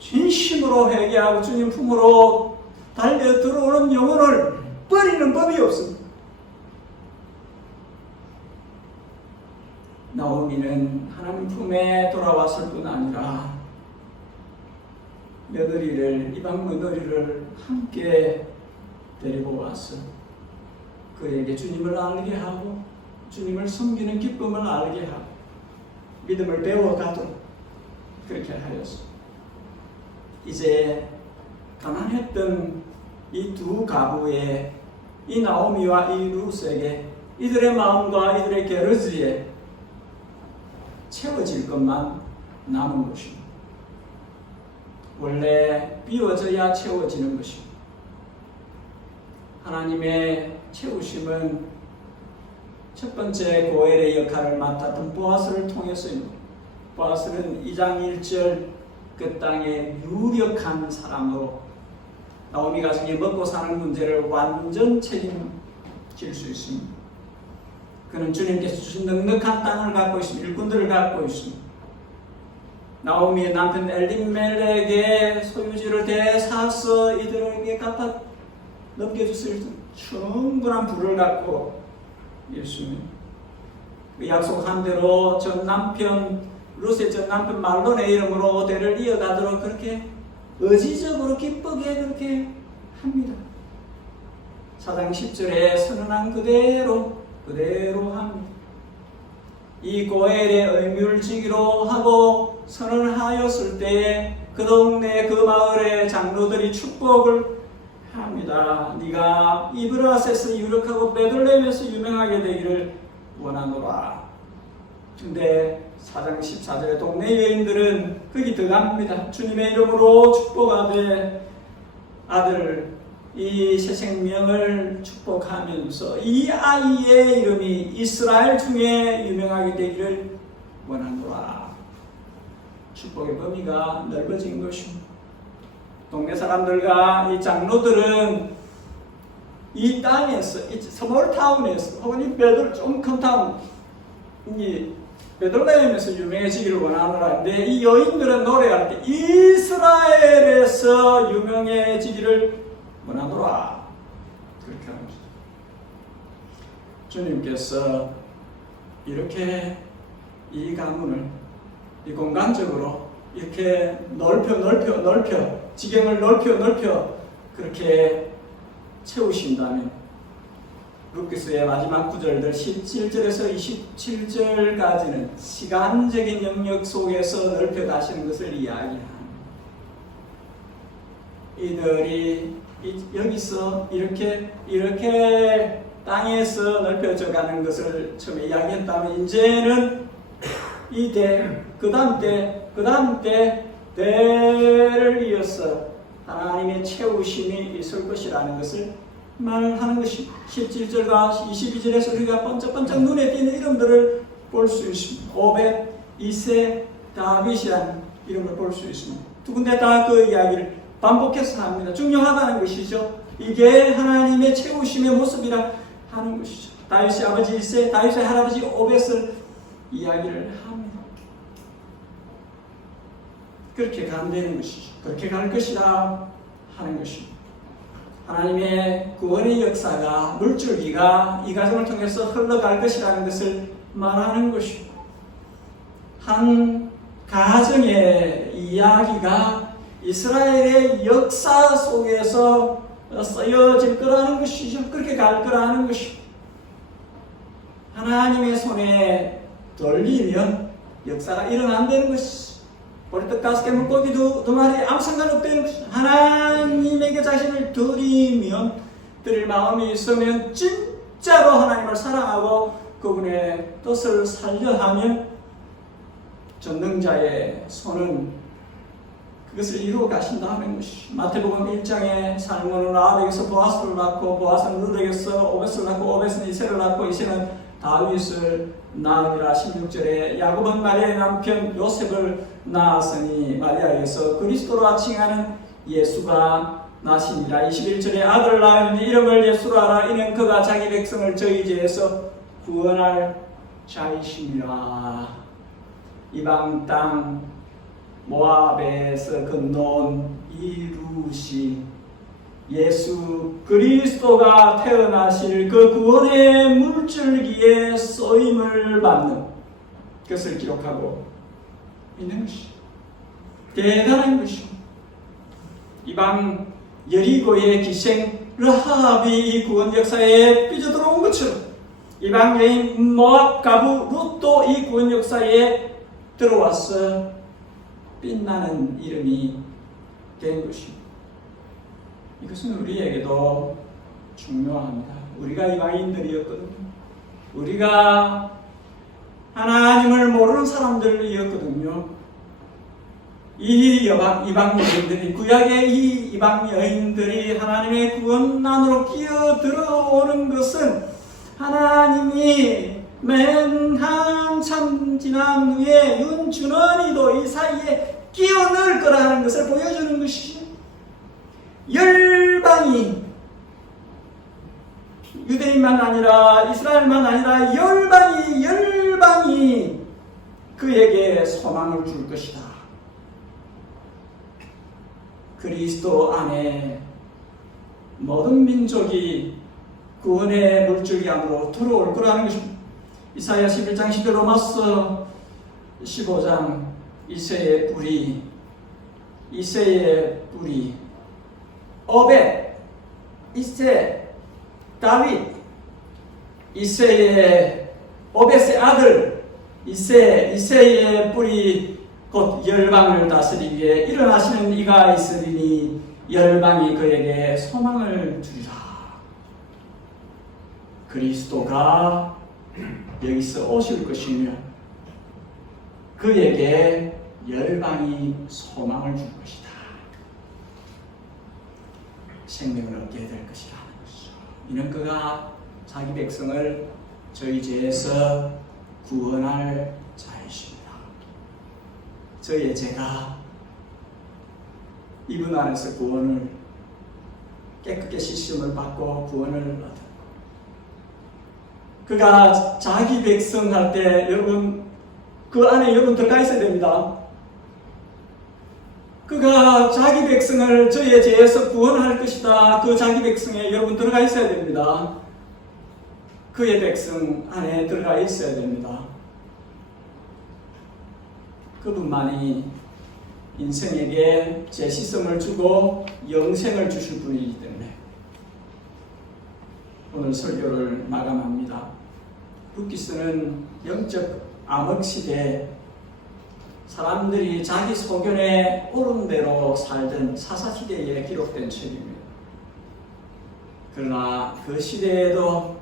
진심으로 회개하고 주님 품으로 달려 들어오는 영혼을 버리는 법이 없습니다. 나오미는 하나님 품에 돌아왔을 뿐 아니라 이방 며느리를 함께 데리고 와서 그에게 주님을 알게 하고 주님을 섬기는 기쁨을 알게 하고 믿음을 배워가도록 그렇게 하였습니다. 이제 가난했던 이 두 가부의 이 나오미와 이 룻에게 이들의 마음과 이들의 게르지에 채워질 것만 남은 것입니다. 원래 비워져야 채워지는 것입니다. 하나님의 채우심은 첫 번째 고엘의 역할을 맡았던 보아스를 통해서입니다. 보아스는 2장 1절 그 땅에 유력한 사람으로 나오미 가정이 먹고 사는 문제를 완전 책임질 수 있습니다. 그는 주님께서 주신 넉넉한 땅을 갖고 있습니다. 일꾼들을 갖고 있습니다. 나오미의 남편 엘리멜렉의 소유지를 대사서 이들에게 갖다 넘겨줬을 충분한 부를 갖고 있습니다. 그 약속한 대로 전 남편 룻의 전 남편 말론의 이름으로 대를 이어가도록 그렇게 의지적으로 기쁘게 그렇게 합니다. 4장 10절에 선언한 그대로 합니다. 이 고엘의 의무를 지기로 하고 선언을 하였을 때 그 동네 그 마을의 장로들이 축복을 합니다. 네가 이브라스에서 유력하고 베들레헴에서 유명하게 되기를 원하노라. 근데 4장 14절에 동네 여인들은 거기 들어갑니다. 주님의 이름으로 축복하되 아들 이 새 생명을 축복하면서 이 아이의 이름이 이스라엘 중에 유명하게 되기를 원하노라. 축복의 범위가 넓어진 것입니다. 동네 사람들과 이 장로들은 이 땅에서, 이 스몰타운에서 혹은 이 좀 큰 타운, 이 베들레헴에서 유명해지기를 원하노라는데 이 여인들은 노래할 때 이스라엘에서 유명해지기를 원하노라. 그렇게 하는 것이죠. 주님께서 이렇게 이 가문을 이 공간적으로 이렇게 넓혀 지경을 넓혀 그렇게 채우신다면 루카스의 마지막 구절들 17절에서 27절까지는 시간적인 영역 속에서 넓혀 가시는 것을 이야기합니다. 이들이 여기서 이렇게 땅에서 넓혀져 가는 것을 처음에 이야기했다면 이제는 이 때, 그 다음 때 대를 이어서 하나님의 채우심이 있을 것이라는 것을 말하는 것이 17절과 22절에서 우리가 번쩍번쩍 눈에 띄는 이름들을 볼 수 있습니다. 오벳, 이세, 다윗이라는 이름을 볼 수 있습니다. 두 군데 다 그 이야기를 반복해서 합니다. 중요하다는 것이죠. 이게 하나님의 채우심의 모습이라 하는 것이죠. 다윗의 아버지 이세, 다윗의 할아버지 오벳을 이야기를 합니다. 그렇게 간다는 것이죠. 그렇게 갈 것이라 하는 것입니다. 하나님의 구원의 역사가 물줄기가 이 가정을 통해서 흘러갈 것이라는 것을 말하는 것입니다. 한 가정의 이야기가 이스라엘의 역사 속에서 쓰여질 거라는 것이죠. 그렇게 갈 거라는 것입니다. 하나님의 손에 돌리면 역사가 일어난다는 것이죠. 보리떡 5개 물고기 두 마리 아무 상관없다는 것이죠. 하나님에게 자신을 드리면 드릴 마음이 있으면 진짜로 하나님을 사랑하고 그분의 뜻을 살려하면 전능자의 손은 그것을 이루어 가신다는 것이죠. 마태복음 1장에 살몬은 라합에게서 보아스를 낳고 보아스는 룻에게서 오벳을 낳고 오벳은 이세를 낳고 이세는 다윗을 낳으니라. 16절에 야곱은 마리아의 남편 요셉을 낳았으니 마리아에게서 그리스도라 칭하는 예수가 나시니라. 21절에 아들을 낳으니 이름을 예수라 하라. 이는 그가 자기 백성을 저희 죄에서 구원할 자이심이라. 이방 땅 모압에서 건너온 이루신 예수 그리스도가 태어나실 그 구원의 물줄기에 쏘임을 받는 것을 기록하고 있는 것이 대단한 것이죠. 이방 여리고의 기생 르하합이 이 구원 역사에 삐져들어온 것처럼 이방 여인 모압 가부 룻도 이 구원 역사에 들어와서 빛나는 이름이 된 것입니다. 이것은 우리에게도 중요합니다. 우리가 이방인들이었거든요. 우리가 하나님을 모르는 사람들이었거든요. 이 이방 여인들이, 구약의 이 이방 여인들이 하나님의 구원 안으로 끼어들어오는 것은 하나님이 맨 한참 지난 후에 윤준원이도 이 사이에 끼어넣을 거라는 것을 보여주는 것이죠. 열방이, 유대인만 아니라 이스라엘만 아니라 열방이 그에게 소망을 줄 것이다. 그리스도 안에 모든 민족이 구원의 물줄기 안으로 들어올 거라는 것입니다. 이사야 11장 10절, 로마서 15장 이새의 뿌리 오벳, 이새, 다윗, 이새의 오벳의 아들 이새의 뿌리 곧 열방을 다스리기 위해 일어나시는 이가 있으리니 열방이 그에게 소망을 주리라. 그리스도가 여기서 오실 것이며 그에게 열방이 소망을 줄 것이다. 생명을 얻게 될 것이라는 것이죠. 이는 그가 자기 백성을 저희 죄에서 구원할 자이십니다. 저희의 죄가 이분 안에서 구원을 깨끗게 씻음을 받고 구원을 얻었고, 그가 자기 백성 할 때 여러분 그 안에 여러분 들어가 있어야 됩니다. 그가 자기 백성을 저의 죄에서 구원할 것이다. 그 자기 백성에 여러분 들어가 있어야 됩니다. 그의 백성 안에 들어가 있어야 됩니다. 그분만이 인생에게 제시성을 주고 영생을 주실 분이기 때문에 오늘 설교를 마감합니다. 루키스는 영적 암흑 시대에 사람들이 자기 소견에 옳은 대로 살던 사사시대에 기록된 책입니다. 그러나 그 시대에도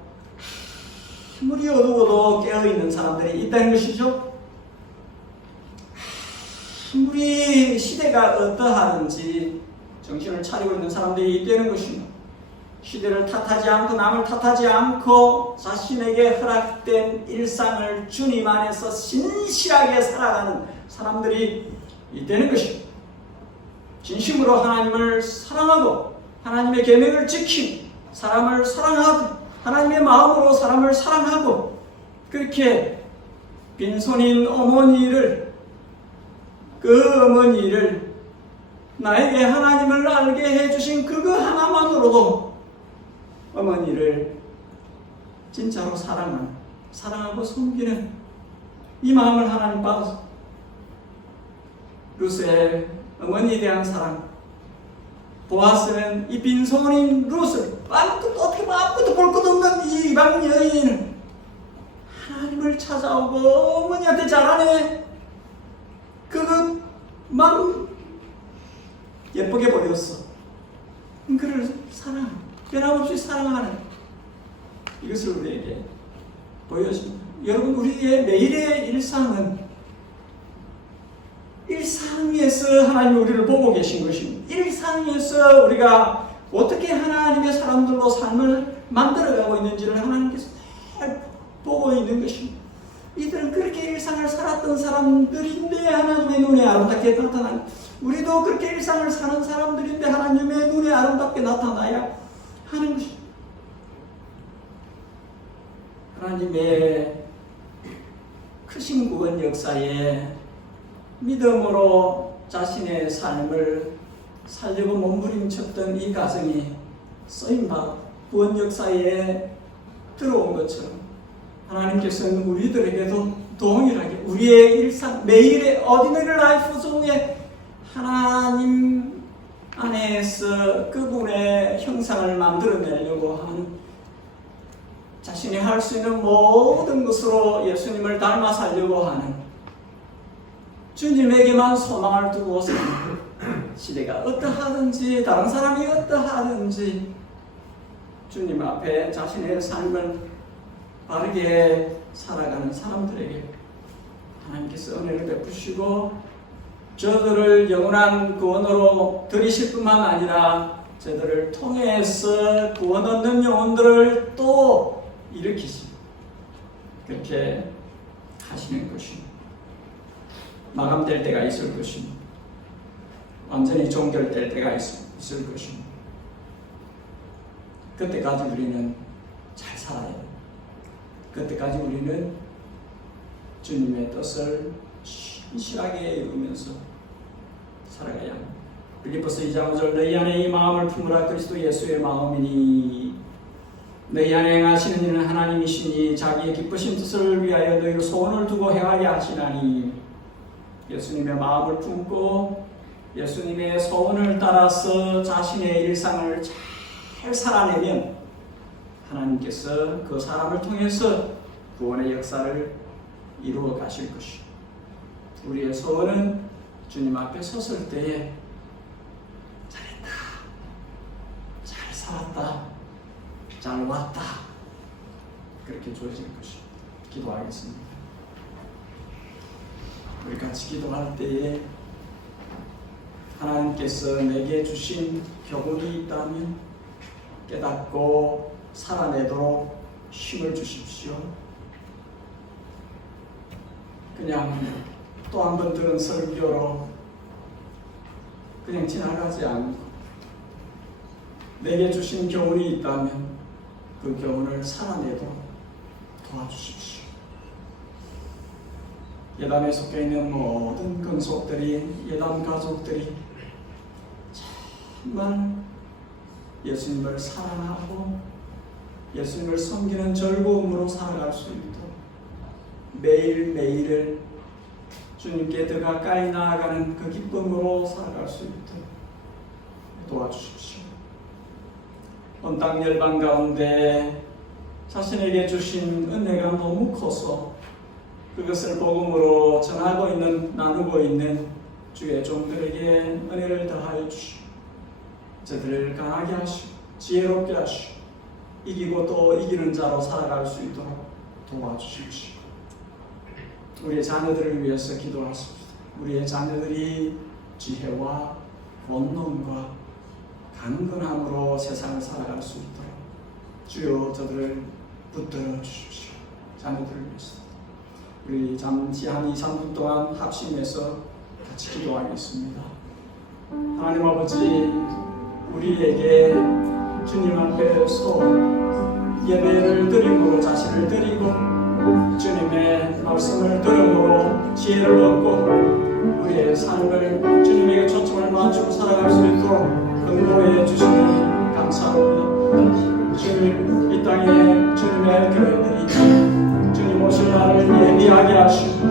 아무리 어두워도 깨어있는 사람들이 있다는 것이죠. 아무리 시대가 어떠하든지 정신을 차리고 있는 사람들이 있다는 것입니다. 시대를 탓하지 않고 남을 탓하지 않고 자신에게 허락된 일상을 주님 안에서 신실하게 살아가는 사람들이 있다는 것입니다. 진심으로 하나님을 사랑하고 하나님의 계명을 지키고 사람을 사랑하고 하나님의 마음으로 사람을 사랑하고 그렇게 빈손인 어머니를 그 어머니를 나에게 하나님을 알게 해주신 그거 하나만으로도 어머니를 진짜로 사랑하고 섬기는 이 마음을 하나님 받아서 루스의 어머니에 대한 사랑, 보아스는 이 빈손인 루스를 어떻게 아무것도 볼 것 없는 이 이방 여인을 하나님을 찾아오고 어머니한테 잘하네. 그거 마음 예쁘게 보였어. 그를 변함없이 사랑하는 이것을 우리에게 보여줍니다. 여러분, 우리의 매일의 일상에서 하나님 우리를 보고 계신 것입니다. 일상에서 우리가 어떻게 하나님의 사람들로 삶을 만들어가고 있는지를 하나님께서 잘 보고 있는 것입니다. 이들은 그렇게 일상을 살았던 사람들인데 하나님의 눈에 아름답게 나타나는, 우리도 그렇게 일상을 사는 사람들인데 하나님의 눈에 아름답게 나타나야 하는 것입니다. 하나님의 크신 구원 역사에 믿음으로 자신의 삶을 살려고 몸부림쳤던 이 가정이 쓰임받아 구원 역사에 들어온 것처럼 하나님께서는 우리들에게도 동일하게 우리의 일상, 매일의 ordinary life 중에 하나님 안에서 그분의 형상을 만들어내려고 하는, 자신이 할 수 있는 모든 것으로 예수님을 닮아 살려고 하는, 주님에게만 소망을 두고 사는, 시대가 어떠하든지 다른 사람이 어떠하든지 주님 앞에 자신의 삶을 바르게 살아가는 사람들에게 하나님께서 은혜를 베푸시고 저들을 영원한 구원으로 들이실 뿐만 아니라 저들을 통해서 구원 얻는 영혼들을 또 일으키시고 그렇게 하시는 것입니다. 마감될 때가 있을 것입니다. 완전히 종결될 때가 있을 것입니다. 그때까지 우리는 잘 살아야 돼요. 그때까지 우리는 주님의 뜻을 신실하게 이루면서 살아가야 합니다. 빌립보서 2장 5절 너희 안에 이 마음을 품으라 그리스도 예수의 마음이니 너희 안에 행하시는 이는 하나님이시니 자기의 기쁘신 뜻을 위하여 너희로 소원을 두고 행하게 하시나니 예수님의 마음을 품고 예수님의 소원을 따라서 자신의 일상을 잘 살아내면 하나님께서 그 사람을 통해서 구원의 역사를 이루어 가실 것입니다. 우리의 소원은 주님 앞에 섰을 때에 잘했다, 잘 살았다, 잘 왔다 그렇게 주어질 것입니다. 기도하겠습니다. 우리 같이 기도할 때에 하나님께서 내게 주신 교훈이 있다면 깨닫고 살아내도록 힘을 주십시오. 그냥 또 한 번 들은 설교로 그냥 지나가지 않고 내게 주신 교훈이 있다면 그 교훈을 살아내도록 도와주십시오. 예담에 속해 있는 모든 근속들이, 예담 가족들이 정말 예수님을 사랑하고 예수님을 섬기는 즐거움으로 살아갈 수 있도록 매일매일을 주님께 더 가까이 나아가는 그 기쁨으로 살아갈 수 있도록 도와주십시오. 온 땅 열방 가운데 자신에게 주신 은혜가 너무 커서 그것을 복음으로 전하고 있는, 나누고 있는 주의 종들에게 은혜를 더하여 주시고 저들을 강하게 하시고 지혜롭게 하시고 이기고 또 이기는 자로 살아갈 수 있도록 도와주십시오. 우리의 자녀들을 위해서 기도하십시다. 우리의 자녀들이 지혜와 권능과 강건함으로 세상을 살아갈 수 있도록 주여 저들을 붙들어 주십시오. 자녀들을 위해서 우리 잠시 한 2, 3분 동안 합심해서 같이 기도하겠습니다. 하나님 아버지, 우리에게 주님 앞에서 예배를 드림으로 자신을 드리고 주님의 말씀을 들음으로 지혜를 얻고 우리의 삶을 주님에게 초점을 맞추고 살아갈 수 있도록 근거해 주시니 감사합니다. 주님, 이 땅에 주님의 교회들이 주님 오실 날을 예비하게 하시고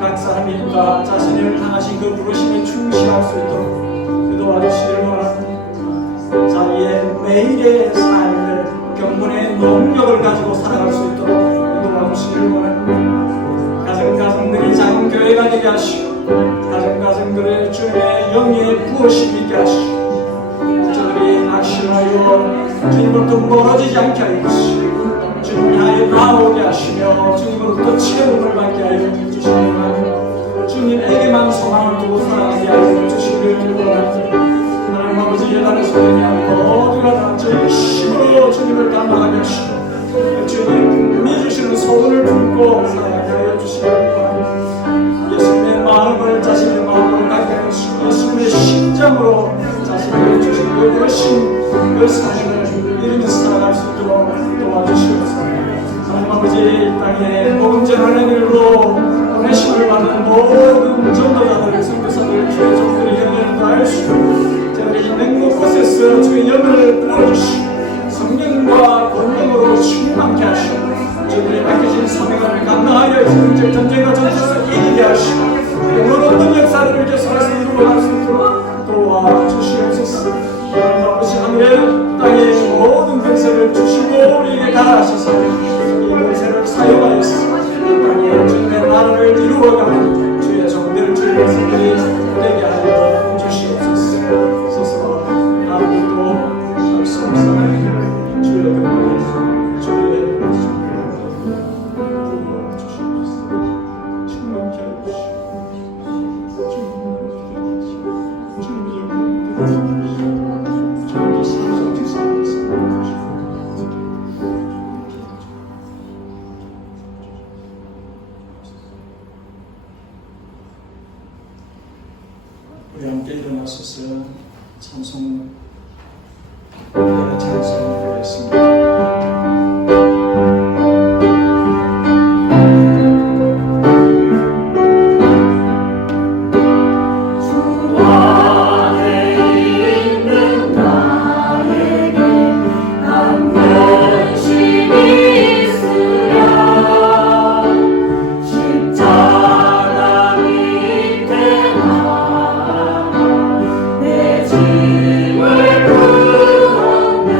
각 사람이 다 자신을 향하신 그 부르심에 충실할 수 있도록 도와주시길 원합니다. 자기의 매일의 삶을 경건의 능력을 가지고 살아갈 수 있도록 도와주시길 원합니다. 가정가정들이 작은 교회가 되게 하시고 가정가정들의 주님의 영예에 부으심 있게 하시고 저들이 낙심하여 주님으로부터 멀어지지 않게 하여 주시고 주님 향해 나오게 하시며 주님으로부터 체험을 받게 하여 주시길 원합니다. 주님에게만 소망을 두고 살아가게 하여 주시길 원합니다. 하나님 아버지, 예단의 소리니 모두가 다 저희 힘으로 주님을 감당하게 하시고 주님 믿으시는 소원을 품고 살아가게 하여 주시길 바랍니다. 예수님의 마음을 자신의 마음으로 갖게 하여 주시고 예수님의 심장으로 자신을 주신 그 훨씬 그 삶을 이루면서 살아갈 수 있도록 도와주시옵소서. 하나님 아버지, 이 땅에 복음 전하는 일로 보내심을 받는 모든 전도자들, 선교사들, 주의 종들이 연연을 다하시고 저들이 있는 곳곳에서 주의 영을 부어주시고 성령과 권능으로 충만케 하시고 저들이 맡겨진 사명을 감당하여 성적 전쟁과 전투에서 이기게 하시고 영원 없는 역사를 계속해서 이루어갈 수 있도록 도와주시옵소서. 하나님 아버지, 하늘의 땅의 모든 권세를 주시고 우리에게 가하셔서 이 권세를 사용하여서 이 땅에 주님의 나라를 이루어가는 주의 종들, 주의 백성들이 되게 하여 주시옵소서. 스스로 아무것도 할 수 없사오니 주의 근원에 주의 부어 주시옵소서. 충만케 하여 주시옵소서. 주님의 영광을 드려주시옵소서. 주님의 사랑을 주시옵소서. 우리 함께 일어나셔서 찬송 부르겠습니다. 내 짐을 부었네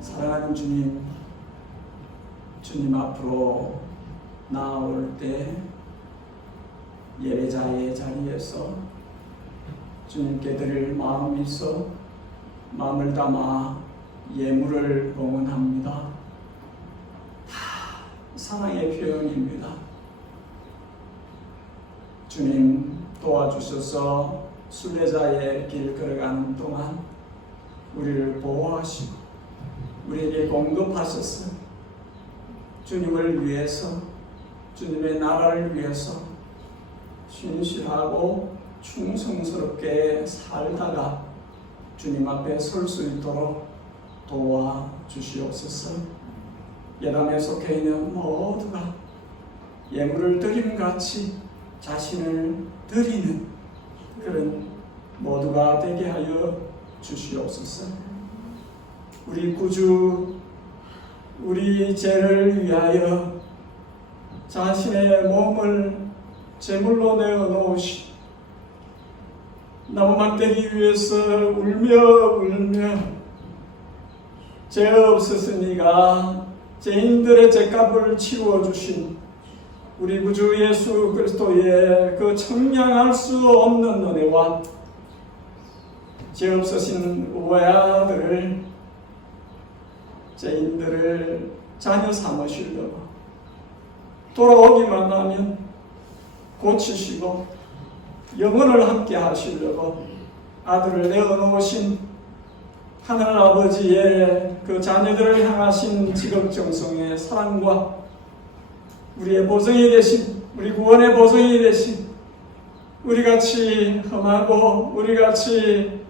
사랑하는 주님, 주님 앞으로 나아올 때 예배자의 자리에서 주님께 드릴 마음이 있어 마음을 담아 예물을 봉헌합니다. 다 사랑의 표현입니다. 주님 도와주셔서 순례자의 길 걸어가는 동안 우리를 보호하시고 우리에게 공급하셔서 주님을 위해서, 주님의 나라를 위해서 신실하고 충성스럽게 살다가 주님 앞에 설 수 있도록 도와주시옵소서. 예담에 속해 있는 모두가 예물을 드림같이 자신을 드리는 그런 모두가 되게 하여 주시옵소서. 우리 구주, 우리 죄를 위하여 자신의 몸을 제물로 내어놓으시 나무 막대기 위에서 울며 죄 없으시니가 죄인들의 죄값을 치루어주신 우리 구주 예수 그리스도의 그 청량할 수 없는 은혜와 죄 없으신 외아들을 죄인들을 자녀 삼으시려고 돌아오기만 하면 고치시고 영혼을 함께 하시려고 아들을 내어놓으신 하늘아버지의 그 자녀들을 향하신 지극정성의 사랑과 우리의 보증이 되신, 우리 구원의 보증이 되신, 우리같이 험하고 우리같이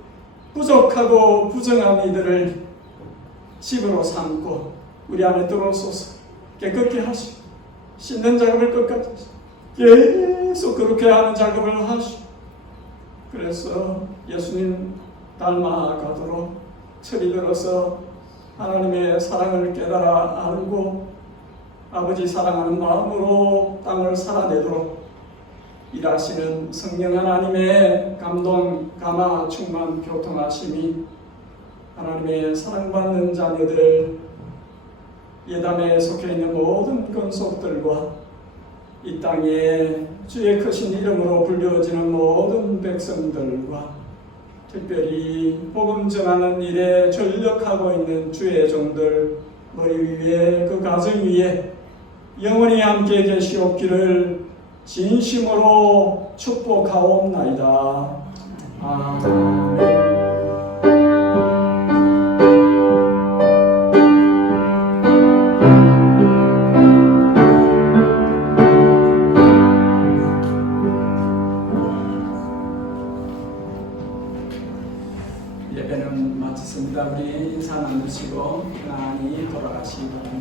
부족하고 부정한 이들을 집으로 삼고 우리 안에 들어오소서. 깨끗게 하시고 씻는 작업을 끝까지 계속 그렇게 하는 작업을 하시고, 그래서 예수님 닮아가도록 철이 들어서 하나님의 사랑을 깨달아 알고 아버지 사랑하는 마음으로 땅을 살아내도록 일하시는 성령 하나님의 감동, 감화, 충만, 교통하심이 하나님의 사랑받는 자녀들, 예담에 속해 있는 모든 권속들과 이 땅에 주의 크신 이름으로 불려지는 모든 백성들과 특별히 복음 전하는 일에 전력하고 있는 주의 종들 머리 위에 그 가정 위에 영원히 함께 계시옵기를 진심으로 축복하옵나이다. 아멘. 예배는 마쳤습니다. 우리 인사 나누시고 편안히 돌아가시기 바랍니다.